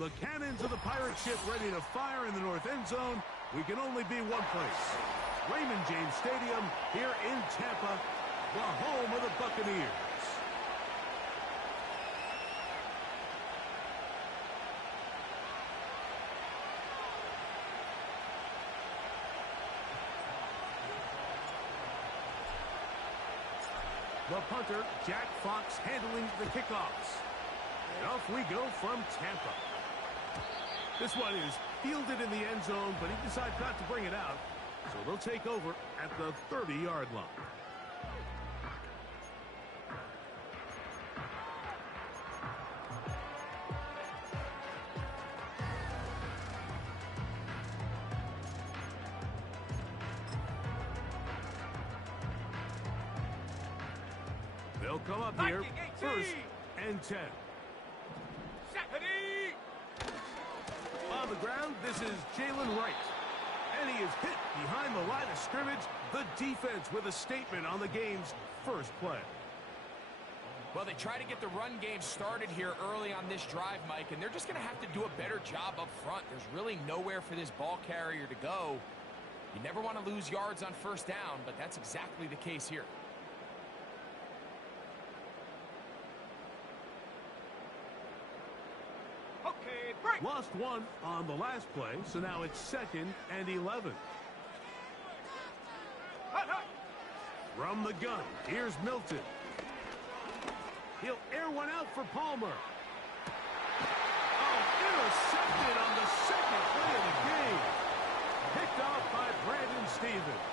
The cannons of the pirate ship ready to fire in the north end zone. We can only be one place. Raymond James Stadium here in Tampa, the home of the Buccaneers. The punter, Jack Fox, handling the kickoffs. And off we go from Tampa. This one is fielded in the end zone, but he decides not to bring it out. So they'll take over at the 30-yard line. They'll come up here, 1st and 10. On the ground, this is Jalen Wright. And he is hit behind the line of scrimmage. The defense with a statement on the game's first play. Well, they try to get the run game started here early on this drive, Mike, and they're just going to have to do a better job up front. There's really nowhere for this ball carrier to go. You never want to lose yards on 1st down, but that's exactly the case here. Lost one on the last play, so now it's 2nd and 11. From the gun, here's Milton. He'll air one out for Palmer. Oh, intercepted on the 2nd play of the game. Picked off by Brandon Stevens.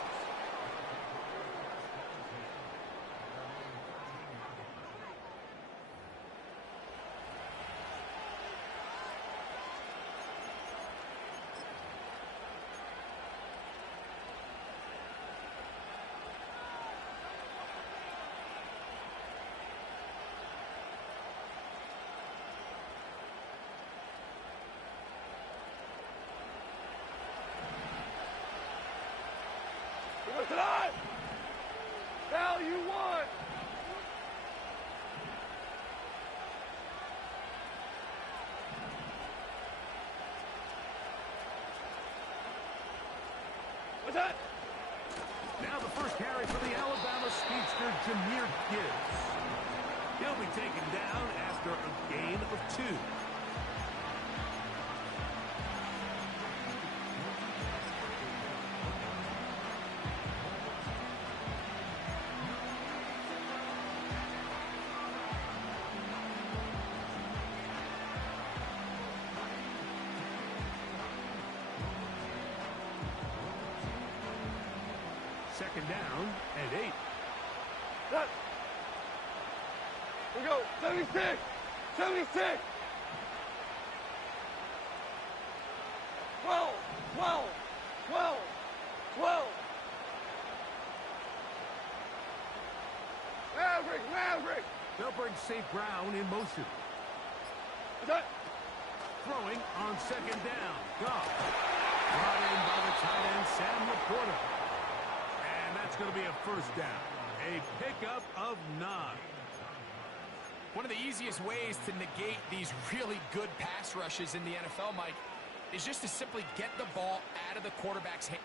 Tonight, now you want. What's that? Now the first carry for the Alabama speedster, Jahmyr Gibbs. He'll be taken down after a gain of 2. Second down and 8. That. We go. 76. 76. 12. 12. 12. 12. Maverick. Maverick. They'll bring St. Brown in motion. That. Throwing on 2nd down. Goff. Brought in by the tight end, Sam Laporta. And that's going to be a 1st down. A pickup of 9. One of the easiest ways to negate these really good pass rushes in the NFL, Mike, is just to simply get the ball out of the quarterback's hand.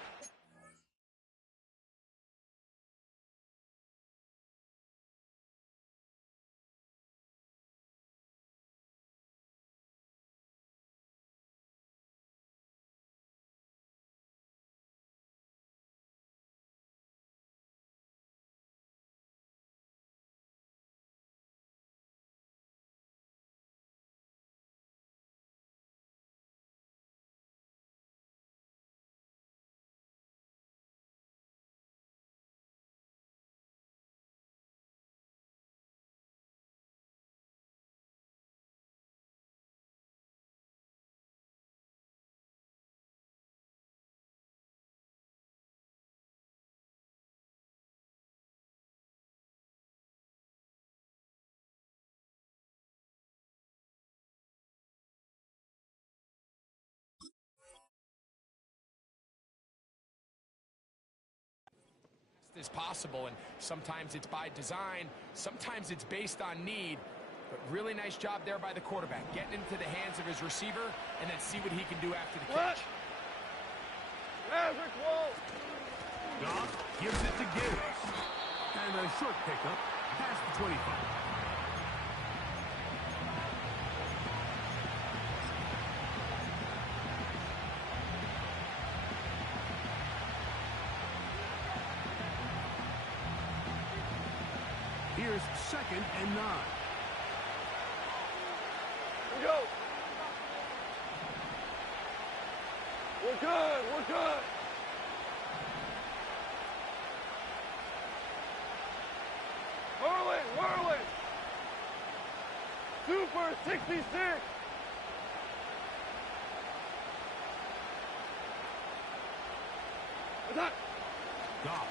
As possible, and sometimes it's by design, sometimes it's based on need. But really nice job there by the quarterback, getting into the hands of his receiver and then see what he can do after the catch. Maverick wall. Goff gives it to Gibbs. And a short pickup past the 25. Here's 2nd and 9. We go. We're good. We're good. Whirling. Super 66. Attack. Goff.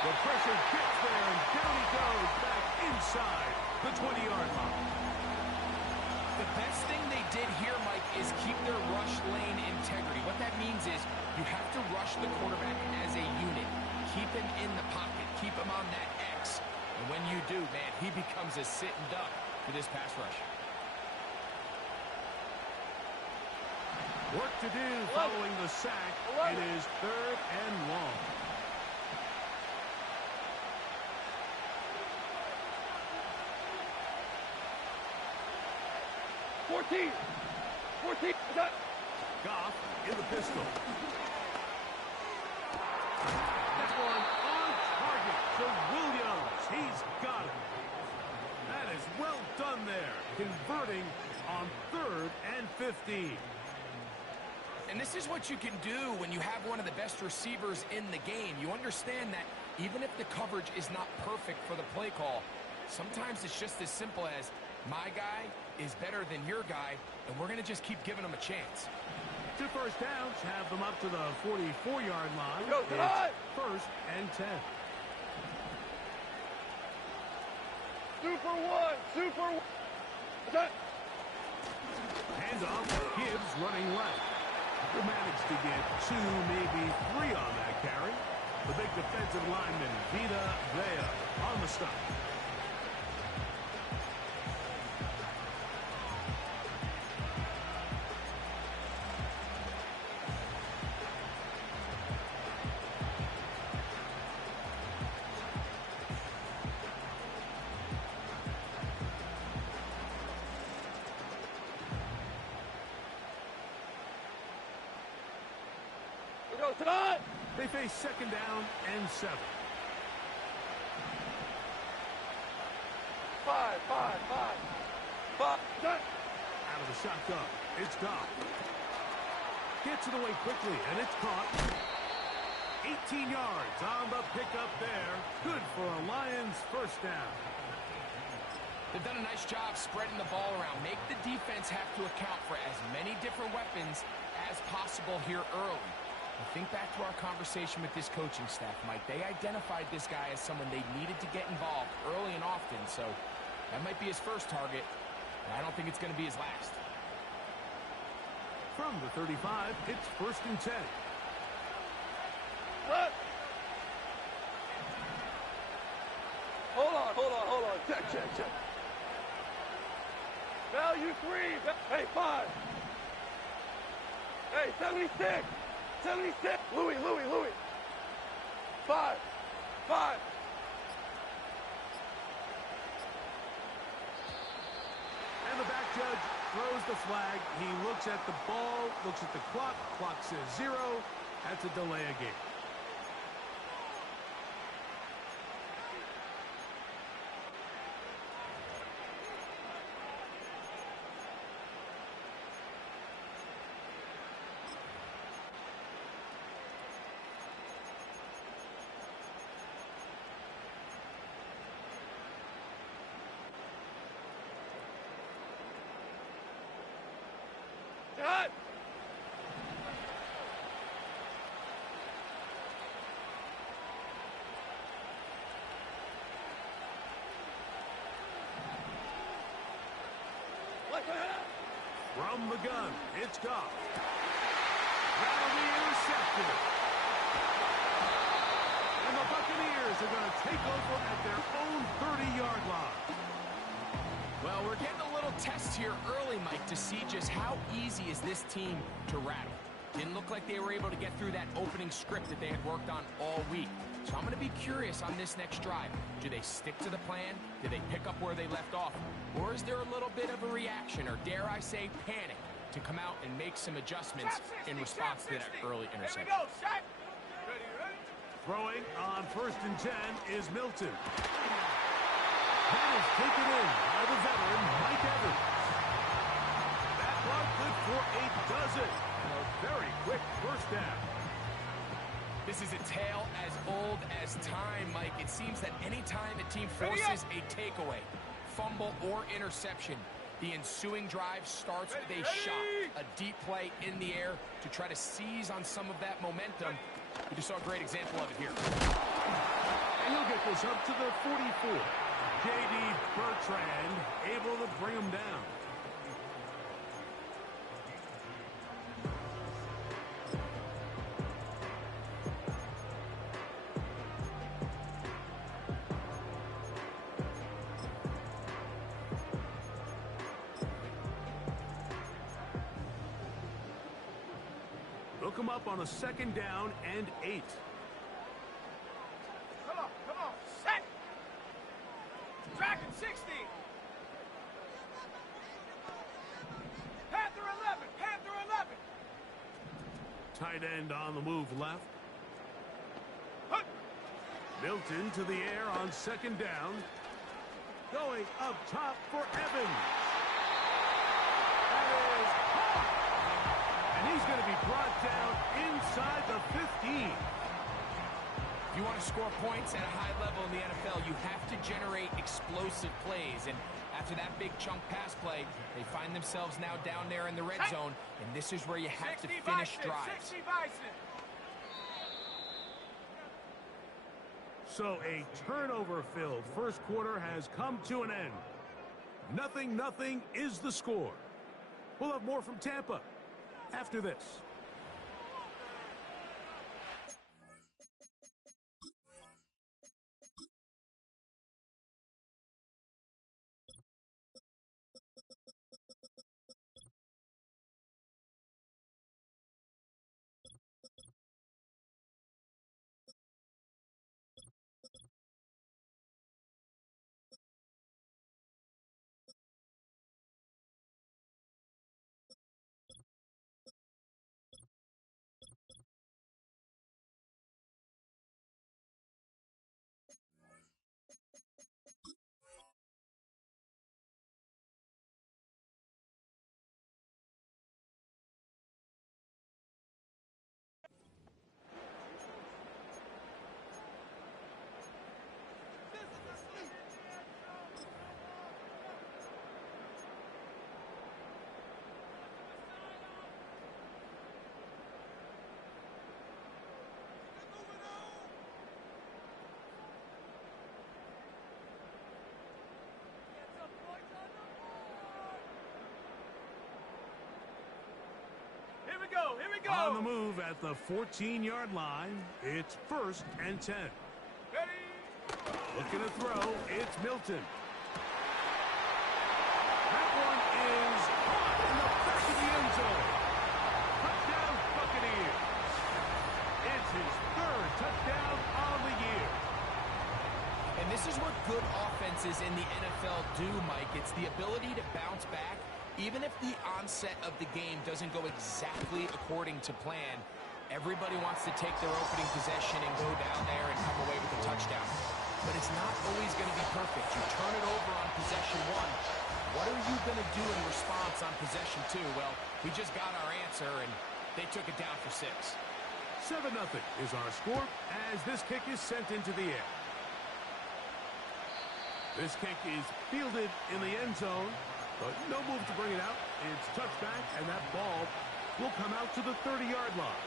The pressure gets there, and down he goes back inside the 20-yard line. The best thing they did here, Mike, is keep their rush lane integrity. What that means is you have to rush the quarterback as a unit. Keep him in the pocket. Keep him on that X. And when you do, man, he becomes a sitting duck for this pass rush. Work to do following the sack. It is 3rd and long. Fourteen. Goff in the pistol. That one on target to Williams. He's got it. That is well done there. Converting on 3rd and 15. And this is what you can do when you have one of the best receivers in the game. You understand that even if the coverage is not perfect for the play call, sometimes it's just as simple as my guy is better than your guy, and we're going to just keep giving him a chance. 2 first downs have them up to the 44-yard line. Go, It's 1st and 10. Super one. Attack. Handoff. Gibbs running left. He managed to get 2, maybe 3 on that carry. The big defensive lineman, Vita Vea, on the stop. They face 2nd down and 7. 5. Out of the shotgun, it's Goff. Gets it away quickly, and it's caught. 18 yards on the pickup there. Good for a Lions 1st down. They've done a nice job spreading the ball around. Make the defense have to account for as many different weapons as possible here early. Think back to our conversation with this coaching staff, Mike. They identified this guy as someone they needed to get involved early and often, so that might be his first target, and I don't think it's going to be his last. From the 35, it's 1st and 10. What? Hold on. Check. Value 3. Hey, 5. Hey, 76. 76. Louis. 5. And the back judge throws the flag. He looks at the ball, looks at the clock. Clock says 0. That's a delay of game. Cut. From the gun, it's Goff. That'll be intercepted. And the Buccaneers are going to take over at their own 30-yard test here early, Mike, to see just how easy is this team to rattle. Didn't look like they were able to get through that opening script that they had worked on all week. So I'm going to be curious on this next drive. Do they stick to the plan? Do they pick up where they left off? Or is there a little bit of a reaction, or dare I say panic, to come out and make some adjustments in response to that early interception? Here we go, set. Throwing on 1st and 10 is Milton. That is taken in by the veteran, Mike Evans. That one good for a dozen. A very quick first down. This is a tale as old as time, Mike. It seems that any time a team forces a takeaway, fumble, or interception, the ensuing drive starts with a shot, a deep play in the air to try to seize on some of that momentum. We just saw a great example of it here. And he'll get this up to the 44. J.D. Bertrand able to bring him down. They'll come up on a 2nd down and 8. Come on, set. Dragon 60. Panther 11, Panther 11. Tight end on the move left. Huck. Milton to the air on 2nd down. Going up top for Evans. That is caught. And he's going to be brought down inside the 15. If you want to score points at a high level in the NFL, you have to generate explosive plays. And after that big chunk pass play, they find themselves now down there in the red zone. And this is where you have to finish drives. 60 Bison. So a turnover-filled first quarter has come to an end. 0-0 is the score. We'll have more from Tampa after this. Here we go. On the move at the 14-yard line, it's 1st and 10. Ready. Looking to throw, it's Milton. That one is caught in the back of the end zone. Touchdown, Buccaneers. It's his 3rd touchdown on the year. And this is what good offenses in the NFL do, Mike. It's the ability to bounce back. Even if the onset of the game doesn't go exactly according to plan, everybody wants to take their opening possession and go down there and come away with a touchdown. But it's not always going to be perfect. You turn it over on possession 1. What are you going to do in response on possession 2? Well, we just got our answer, and they took it down for 6. 7-0 is our score as this kick is sent into the air. This kick is fielded in the end zone. But no move to bring it out. It's touchback, and that ball will come out to the 30-yard line.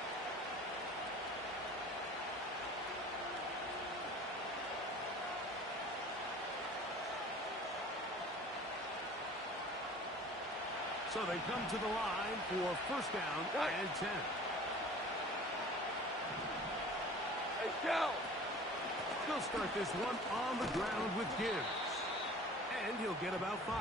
So they come to the line for 1st down and 10. Hey, Cal. They'll start this one on the ground with Gibbs. And he'll get about 5.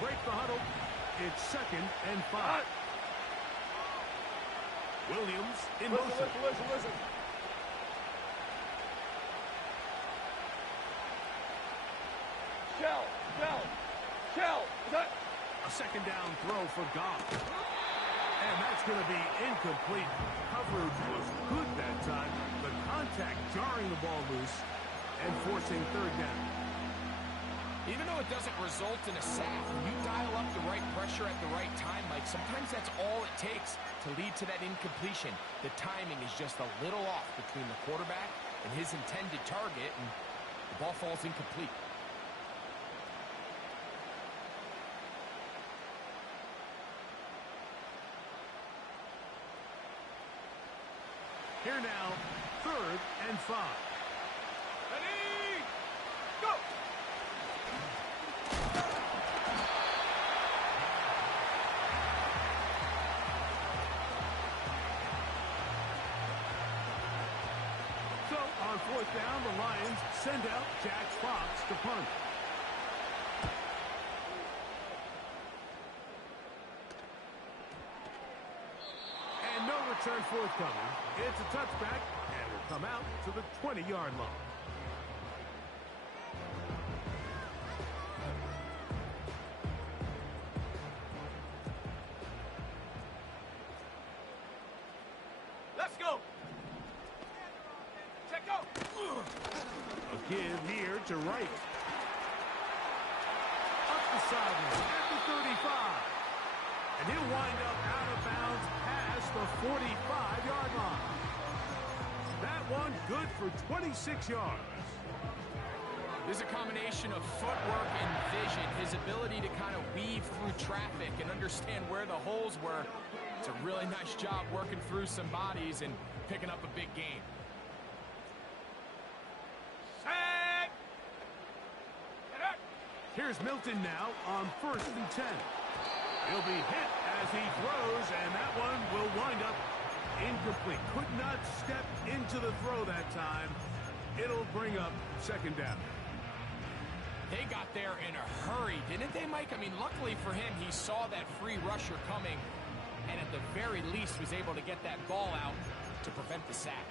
break the huddle. It's 2nd and 5. Williams in motion. Listen. Shell. A 2nd down throw for Goff. And that's going to be incomplete. Coverage was good that time. The contact jarring the ball loose and forcing 3rd down. Even though it doesn't result in a sack, when you dial up the right pressure at the right time, Mike, sometimes that's all it takes to lead to that incompletion. The timing is just a little off between the quarterback and his intended target, and the ball falls incomplete. Here now, 3rd and 5. Ready, go! So, on 4th down, the Lions send out Jack Fox to punt. And no return forthcoming. It's a touchback, and will come out to the 20-yard line. Let's go! Check out! A give here to Wright. Up the sideline at the 35. And he'll wind up out of bounds past the 45-yard line. That one good for 26 yards. There's a combination of footwork and vision, his ability to kind of weave through traffic and understand where the holes were. It's a really nice job working through some bodies and picking up a big gain. Set! Get up! Here's Milton now on 1st and 10. He'll be hit as he throws, and that one will wind up incomplete. Could not step into the throw that time. It'll bring up 2nd down. They got there in a hurry, didn't they, Mike? I mean, luckily for him, he saw that free rusher coming, and at the very least was able to get that ball out to prevent the sack.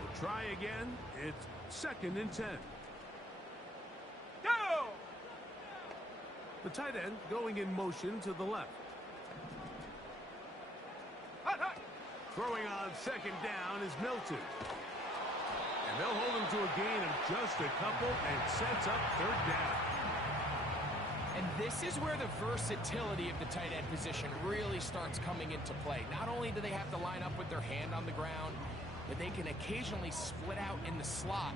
We'll try again. It's 2nd and 10. Go! The tight end going in motion to the left. Hot! Throwing on 2nd down is Milton. And they'll hold him to a gain of just a couple and sets up 3rd down. And this is where the versatility of the tight end position really starts coming into play. Not only do they have to line up with their hand on the ground, but they can occasionally split out in the slot.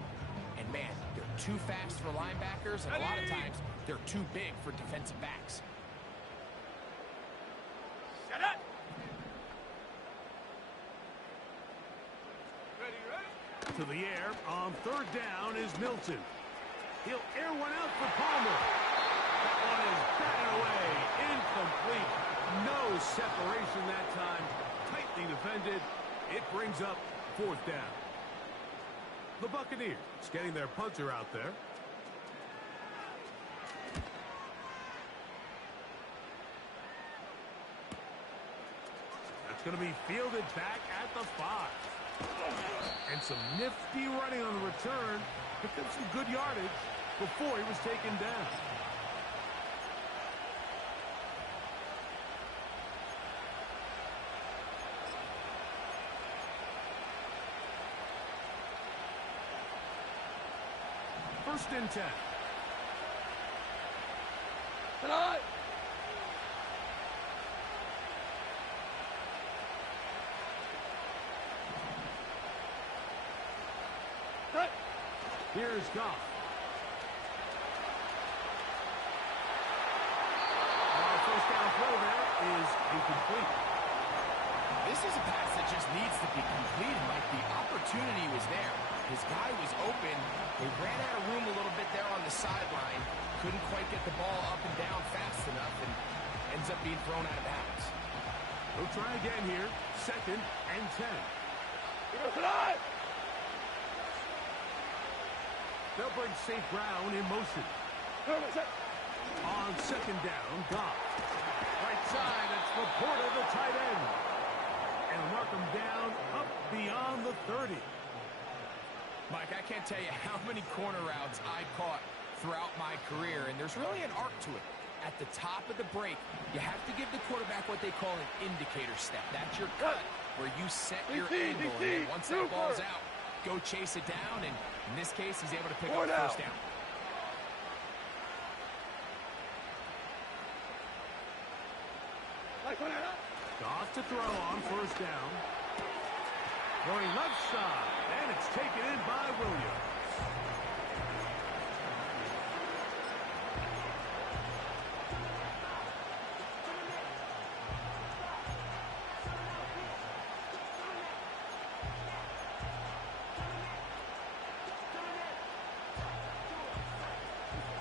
And man, they're too fast for linebackers, and a lot of times they're too big for defensive backs. Set up! Ready? To the air on 3rd down is Milton. He'll air one out for Palmer. That one is batted away. Incomplete. No separation that time. Tightly defended. It brings up 4th down. The Buccaneers getting their punter out there. That's going to be fielded back at the 5. And some nifty running on the return. Picked up some good yardage before he was taken down. First and 10. Tonight! Here's Goff. First down throw there is incomplete. This is a pass that just needs to be completed, Mike. The opportunity was there. His guy was open. They ran out of room a little bit there on the sideline. Couldn't quite get the ball up and down fast enough, and ends up being thrown out of bounds. We'll try again here. 2nd and 10. Tonight! They'll bring St. Brown in motion. On second down, Goff. Right side, it's Laporta, the tight end. And mark him down up beyond the 30. Mike, I can't tell you how many corner routes I caught throughout my career, and there's really an arc to it. At the top of the break, you have to give the quarterback what they call an indicator step. That's your cut, where you set your angle, and then once that ball's out, go chase it down, and in this case, he's able to pick up first down. Goff to throw on first down. Going left side, and it's taken in by Williams.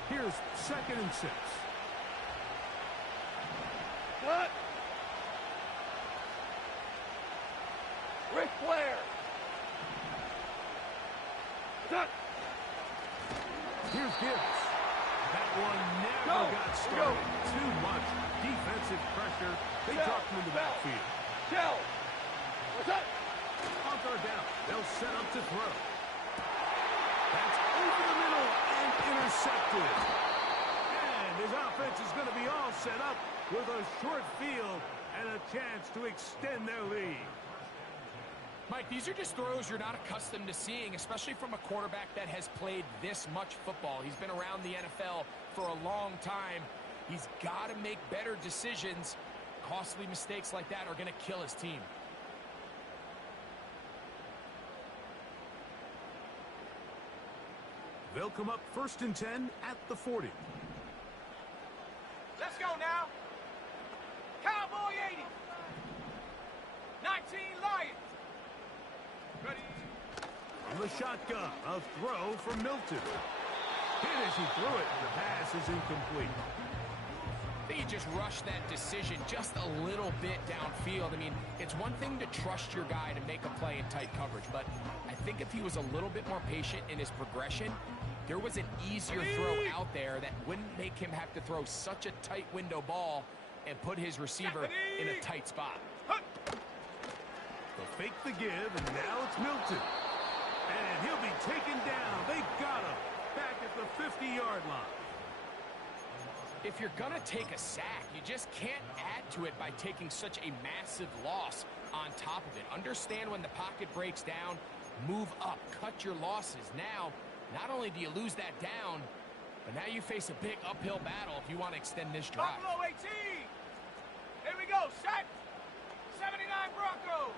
Here's 2nd and 6. Cut. Ric Flair. Cut. Here's Gibbs. That one never got started. Too much defensive pressure. They dropped him in the backfield. Shell. What's up? On third down, they'll set up to throw. That's over the middle and intercepted. And his offense is going to be all set up with a short field and a chance to extend their lead. Mike, these are just throws you're not accustomed to seeing, especially from a quarterback that has played this much football. He's been around the NFL for a long time. He's got to make better decisions. Costly mistakes like that are going to kill his team. They'll come up 1st and 10 at the 40. Let's go now. Cowboy 80. 19 Lions. Ready. From the shotgun, a throw from Milton. Hit as he threw it. The pass is incomplete. I think he just rushed that decision just a little bit downfield. I mean, it's one thing to trust your guy to make a play in tight coverage, but I think if he was a little bit more patient in his progression, there was an easier throw out there that wouldn't make him have to throw such a tight window ball and put his receiver in a tight spot. They'll fake the give, and now it's Milton. And he'll be taken down. They got him back at the 50-yard line. If you're going to take a sack, you just can't add to it by taking such a massive loss on top of it. Understand when the pocket breaks down, move up, cut your losses. Now, not only do you lose that down, but now you face a big uphill battle if you want to extend this drive. Buffalo 18. Here we go. Set. 79 Broncos.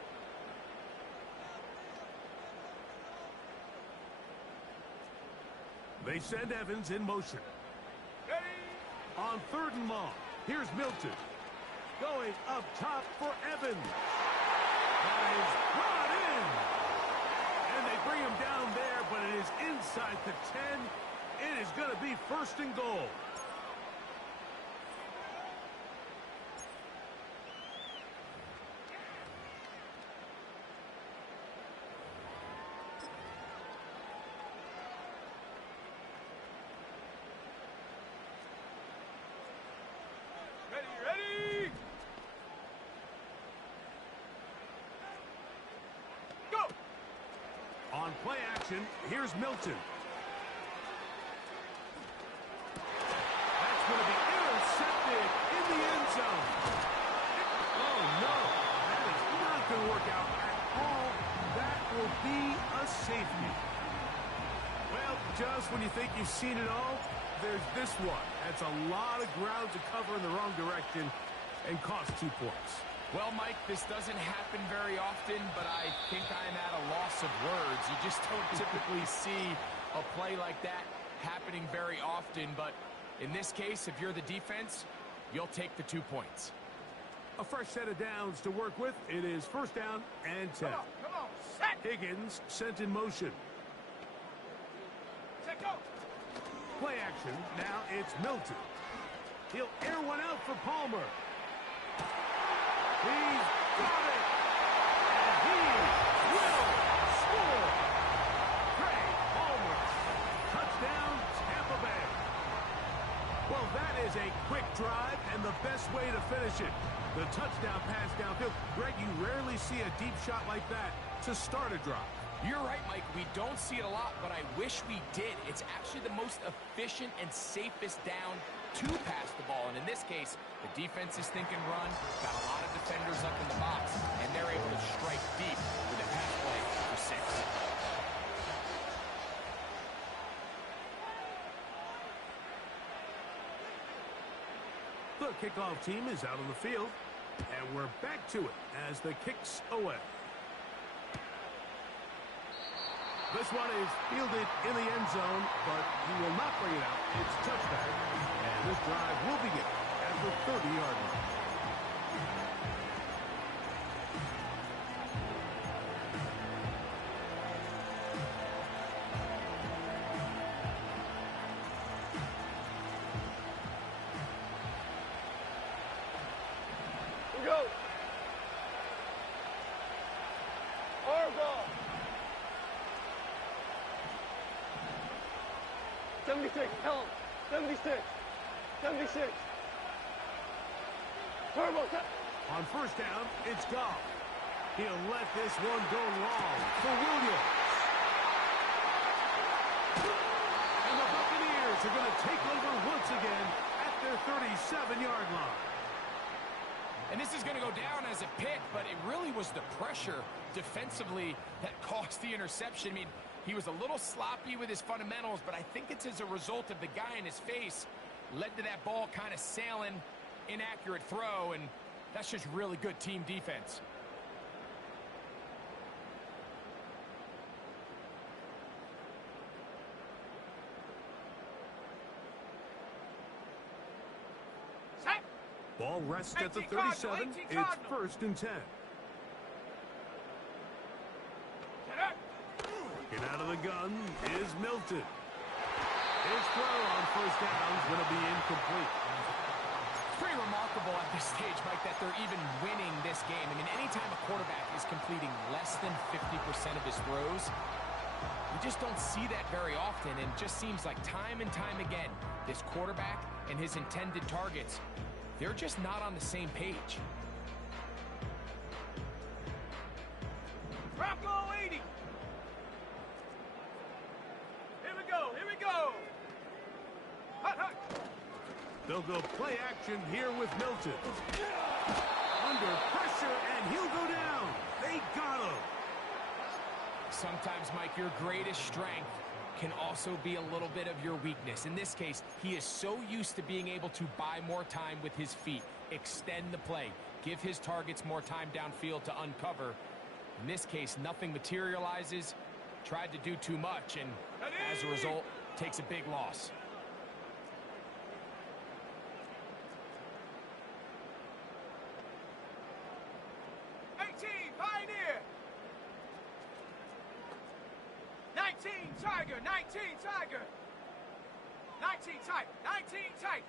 They send Evans in motion. Ready. On 3rd and long, here's Milton. Going up top for Evans. That is brought in. And they bring him down there, but it is inside the 10. It is going to be 1st and goal. Ready. Go. On play action, here's Milton. That's going to be intercepted in the end zone. Oh, no. That is not going to work out at all. That will be a safety. Well, just when you think you've seen it all, there's this one. That's a lot of ground to cover in the wrong direction and cost 2 points. Well, Mike, this doesn't happen very often, but I think I'm at a loss of words. You just don't typically see a play like that happening very often, but in this case, if you're the defense, you'll take the 2 points. A fresh set of downs to work with. It is 1st down and 10. Come on. Set. Higgins sent in motion. Set. Go. Play action. Now it's Milton. He'll air one out for Palmer. He's got it. And he will score. Craig Palmer. Touchdown, Tampa Bay. is a quick drive and the best way to finish it. The touchdown pass downfield. Greg, you rarely see a deep shot like that to start a drive. You're right, Mike. We don't see it a lot, but I wish we did. It's actually the most efficient and safest down to pass the ball. And in this case, the defense is thinking run, got a lot of defenders up in the box, and they're able to strike deep with a pass play for 6. The kickoff team is out on the field, and we're back to it as the kick's away. This one is fielded in the end zone, but he will not bring it out. It's touchback, and this drive will begin at the 30-yard line. We go. Our ball. 76, tell him. 76. 76. Turbo. On first down, it's Goff. He'll let this one go long for Williams. And the Buccaneers are going to take over once again at their 37-yard line. And this is going to go down as a pick, but it really was the pressure defensively that caused the interception. I mean, he was a little sloppy with his fundamentals, but I think it's as a result of the guy in his face led to that ball kind of sailing, inaccurate throw, and that's just really good team defense. Set. Ball rests at the 18 Cardinal, 37. 18 It's Cardinal. first and 10. Set up. Get out of the gun is Milton. His throw on first down is going to be incomplete. It's pretty remarkable at this stage, Mike, that they're even winning this game. I mean, anytime a quarterback is completing less than 50% of his throws, you just don't see that very often, and it just seems like time and time again, this quarterback and his intended targets, they're just not on the same page. Rocco 80. Here we go. Here we go. Hut, hut. They'll go play action here with Milton. Under pressure, and he'll go down. They got him. Sometimes, Mike, your greatest strength can also be a little bit of your weakness. In this case, he is so used to being able to buy more time with his feet, extend the play, give his targets more time downfield to uncover. In this case, nothing materializes, tried to do too much, and as a result, takes a big loss. Pioneer. 19 Tiger. 19 Tiger. 19 tight. 19 tight.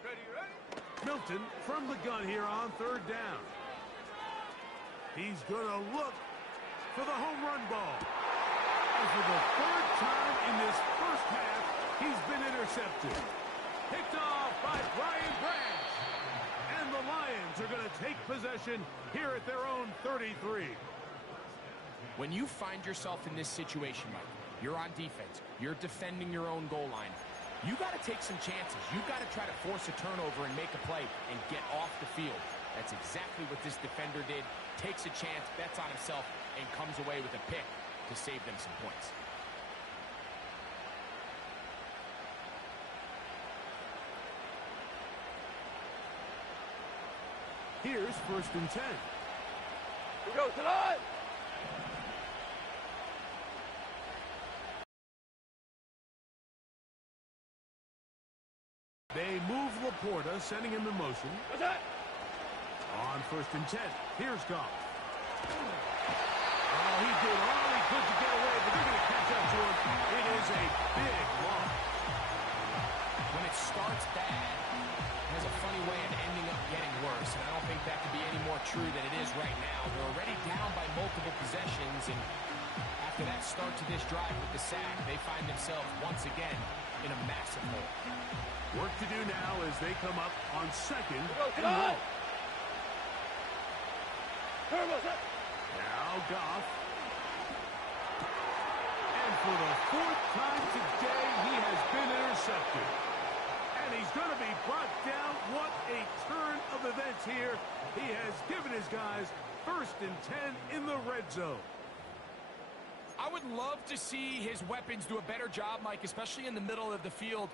Ready, ready? Milton from the gun here on third down. He's going to look for the home run ball. And for the third time in this first half, he's been intercepted. Picked off by Brian Branch. And the Lions are going to take possession here at their own 33. When you find yourself in this situation, Mike, you're on defense, you're defending your own goal line, you got to take some chances. You got to try to force a turnover and make a play and get off the field. That's exactly what this defender did. Takes a chance, bets on himself, and comes away with a pick to save them some points. Here's first and 10. We go to the line. They move Laporta, sending him in motion. What's that? On first and 10, here's Goff. Oh, he did all he could to get away, but they're going to catch up to him. It is a big loss. When it starts bad, it has a funny way of ending up getting worse, and I don't think that could be any more true than it is right now. They're already down by multiple possessions, and after that start to this drive with the sack, they find themselves once again in a massive hole. Work to do now as they come up on second and go. long. Now Goff. And for the fourth time today, he has been intercepted. And he's going to be brought down. What a turn of events here. He has given his guys 1st and 10 in the red zone. I would love to see his weapons do a better job, Mike, especially in the middle of the field,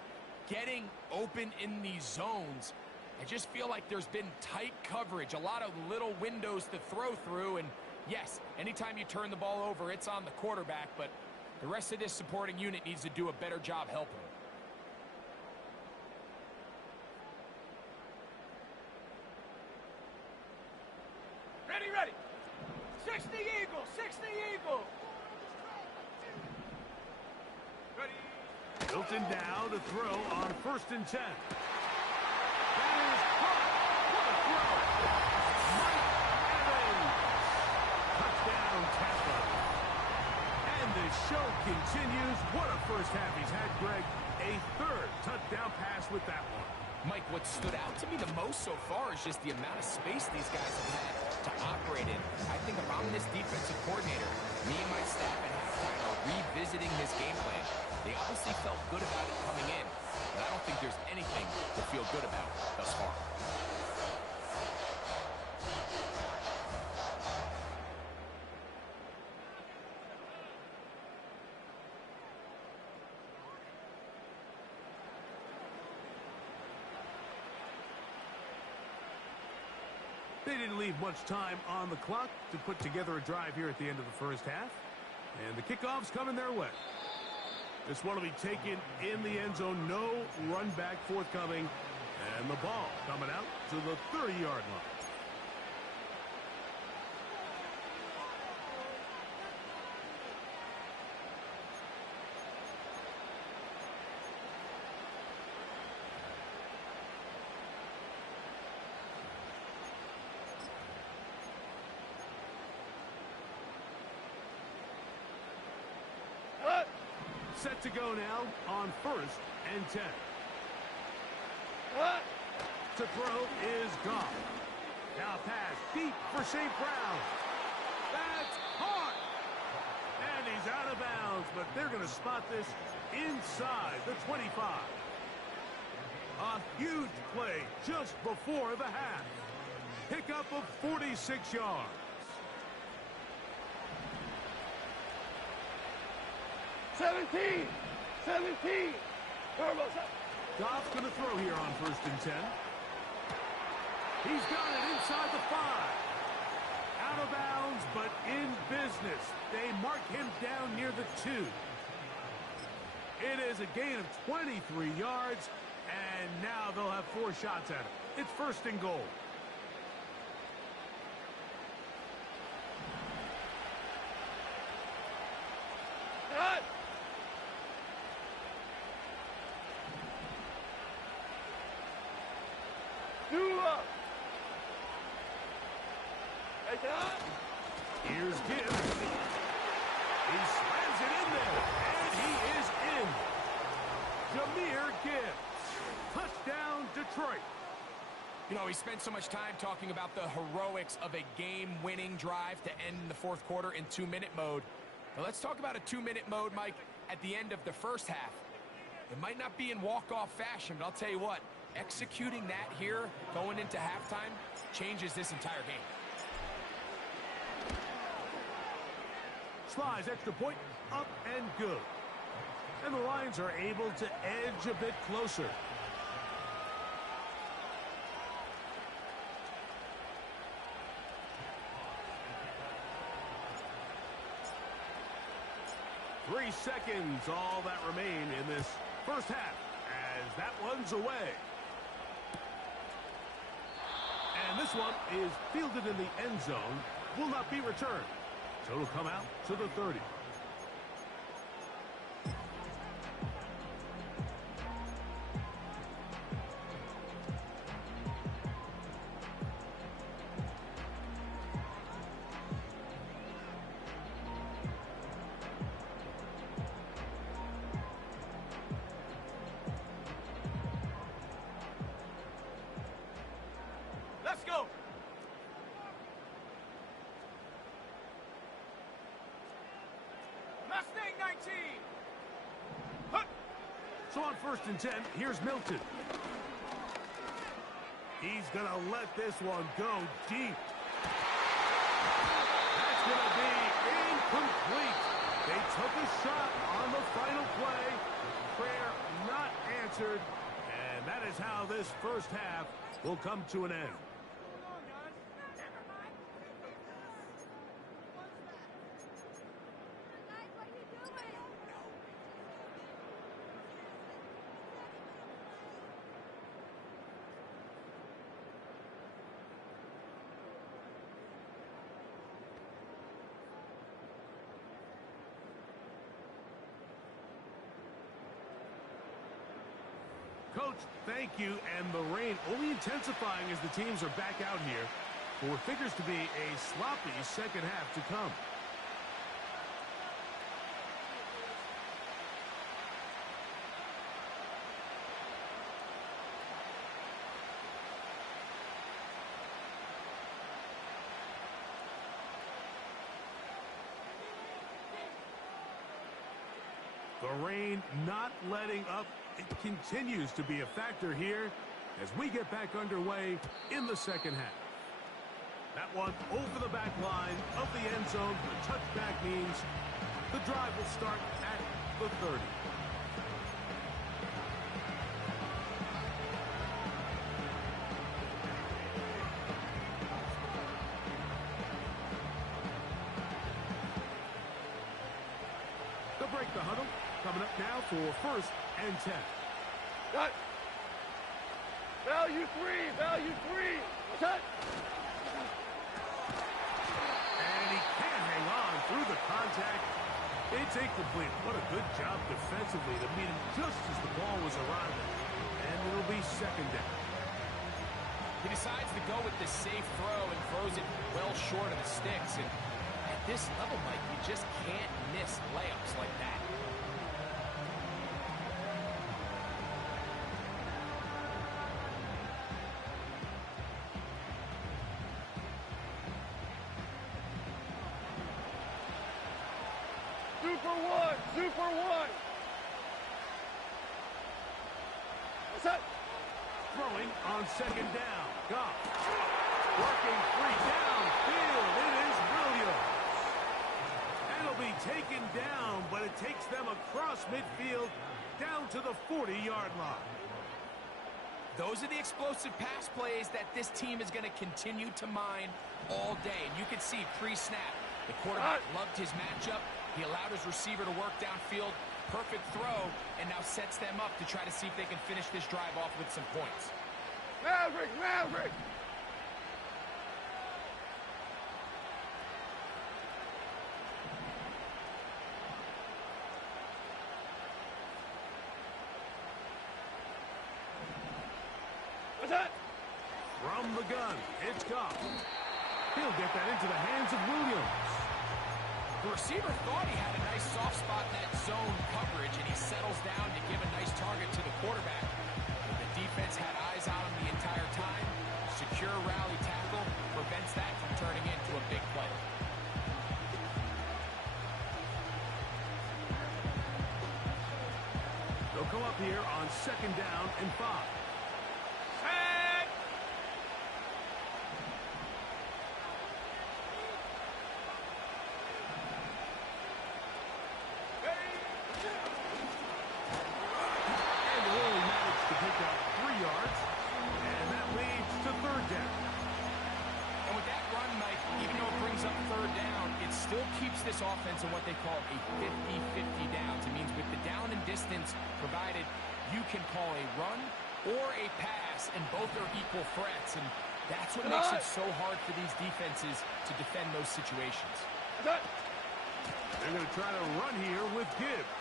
getting open in these zones. I just feel like there's been tight coverage, a lot of little windows to throw through, and yes, anytime you turn the ball over, it's on the quarterback, but the rest of this supporting unit needs to do a better job helping. Ready. 60 Eagle, 60 Eagle. Ready. Hilton now to throw on 1st and 10. That is caught. What a throw. Mike Evans. Touchdown, Tampa. And the show continues. What a first half he's had, Greg. A 3rd touchdown pass with that one. Mike, what stood out to me the most so far is just the amount of space these guys have had to operate in. I think if I'm this defensive coordinator, me and my staff at halftime are revisiting this game plan. They obviously felt good about it coming in, but I don't think there's anything to feel good about thus far. They didn't leave much time on the clock to put together a drive here at the end of the first half. And the kickoff's coming their way. This one will be taken in the end zone. No run back forthcoming. And the ball coming out to the 30-yard line. Set to go now on 1st and 10. To throw is Goff. Now pass deep for St. Brown. That's caught. And he's out of bounds, but they're going to spot this inside the 25. A huge play just before the half. Pickup of 46 yards. Seventeen. Goff's going to throw here on 1st and 10. He's got it inside the 5. Out of bounds, but in business. They mark him down near the 2. It is a gain of 23 yards, and now they'll have 4 shots at it. It's 1st and goal. Here's Gibbs. He slams it in there, and he is in. Jahmyr Gibbs. Touchdown, Detroit. You know, we spent so much time talking about the heroics of a game-winning drive to end the 4th quarter in 2-minute mode. Now let's talk about a 2-minute mode, Mike, at the end of the first half. It might not be in walk-off fashion, but I'll tell you what, executing that here going into halftime changes this entire game. Slides extra point, up and good. And the Lions are able to edge a bit closer. Three seconds, all that remain in this first half, as that one's away. And this one is fielded in the end zone, will not be returned. So it'll come out to the 30. team. Hup. So on 1st and 10, here's Milton. He's going to let this one go deep. That's going to be incomplete. They took a shot on the final play. Prayer not answered. And that is how this first half will come to an end. Coach, thank you, and the rain only intensifying as the teams are back out here for what figures to be a sloppy second half to come. The rain not letting up. It continues to be a factor here as we get back underway in the second half. That one over the back line of the end zone. The touchback means the drive will start at the 30. They'll break the huddle. Coming up now for 1st and 10. Cut. Value 3. Value 3. Cut. And he can't hang on through the contact. It's incomplete. What a good job defensively to meet him just as the ball was arriving. And it'll be 2nd down. He decides to go with the safe throw and throws it well short of the sticks. And at this level, Mike, you just can't miss layups like that. Super one. What's up? Throwing on 2nd down. Goff. Working free downfield. It is Williams. And it'll be taken down, but it takes them across midfield down to the 40-yard line. Those are the explosive pass plays that this team is going to continue to mine all day. And you can see pre-snap, the quarterback loved his matchup. He allowed his receiver to work downfield. Perfect throw, and now sets them up to try to see if they can finish this drive off with some points. Maverick, Maverick! What's that? From the gun, it's Goff. He'll get that into the hands of Williams. The receiver thought he had a nice soft spot in that zone coverage, and he settles down to give a nice target to the quarterback. But the defense had eyes on him the entire time. Secure rally tackle prevents that from turning into a big play. They'll come up here on 2nd down and 5. This offense in what they call a 50-50 downs. It means with the down and distance provided, you can call a run or a pass, and both are equal threats. And that's what makes it so hard for these defenses to defend those situations. They're going to try to run here with Gibbs.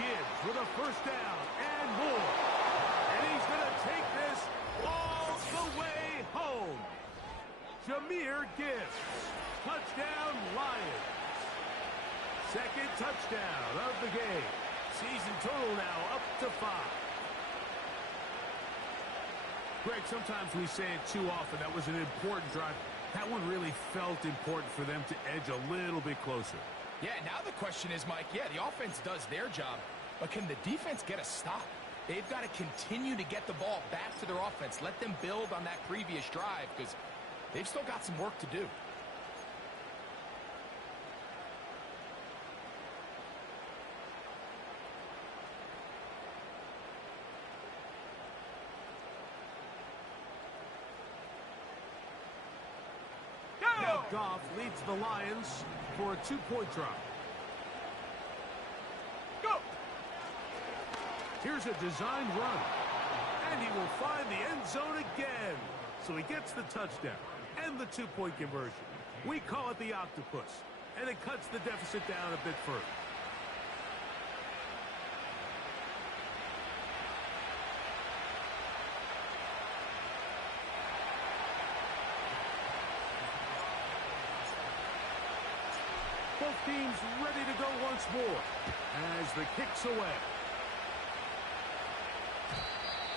Gibbs with a 1st down and more. And he's going to take this all the way home. Jahmyr Gibbs. Touchdown, Lions. 2nd touchdown of the game. Season total now up to 5. Greg, sometimes we say it too often. That was an important drive. That one really felt important for them to edge a little bit closer. Yeah, now the question is, Mike, yeah, the offense does their job, but can the defense get a stop? They've got to continue to get the ball back to their offense. Let them build on that previous drive because they've still got some work to do. Now Goff leads the Lions for a 2-point drop. Go! Here's a designed run. And he will find the end zone again. So he gets the touchdown and the 2-point conversion. We call it the octopus. And it cuts the deficit down a bit further. Both teams ready to go once more as the kick's away.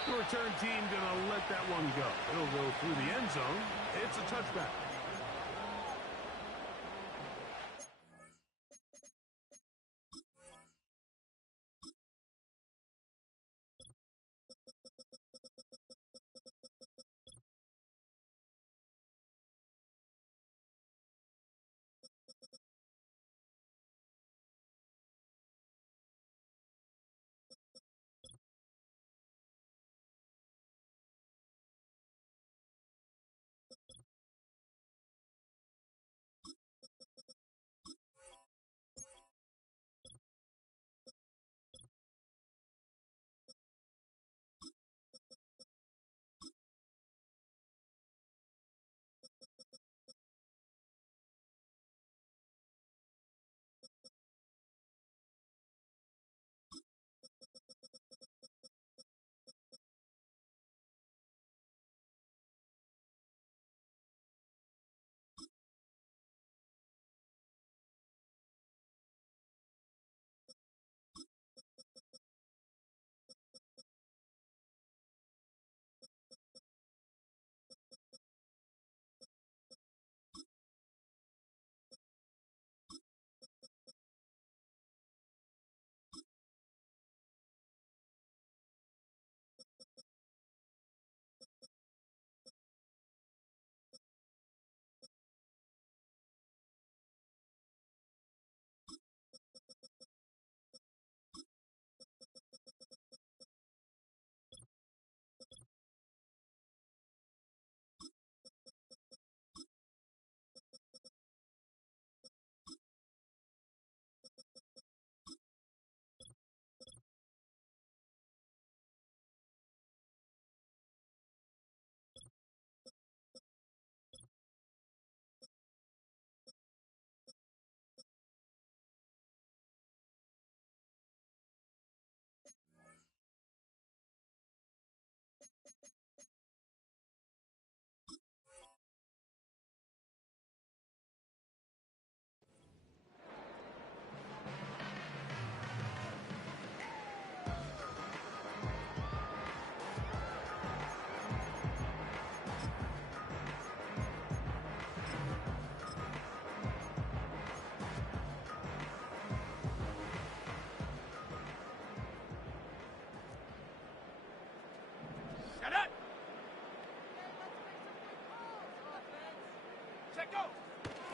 The return team gonna let that one go. It'll go through the end zone. It's a touchback.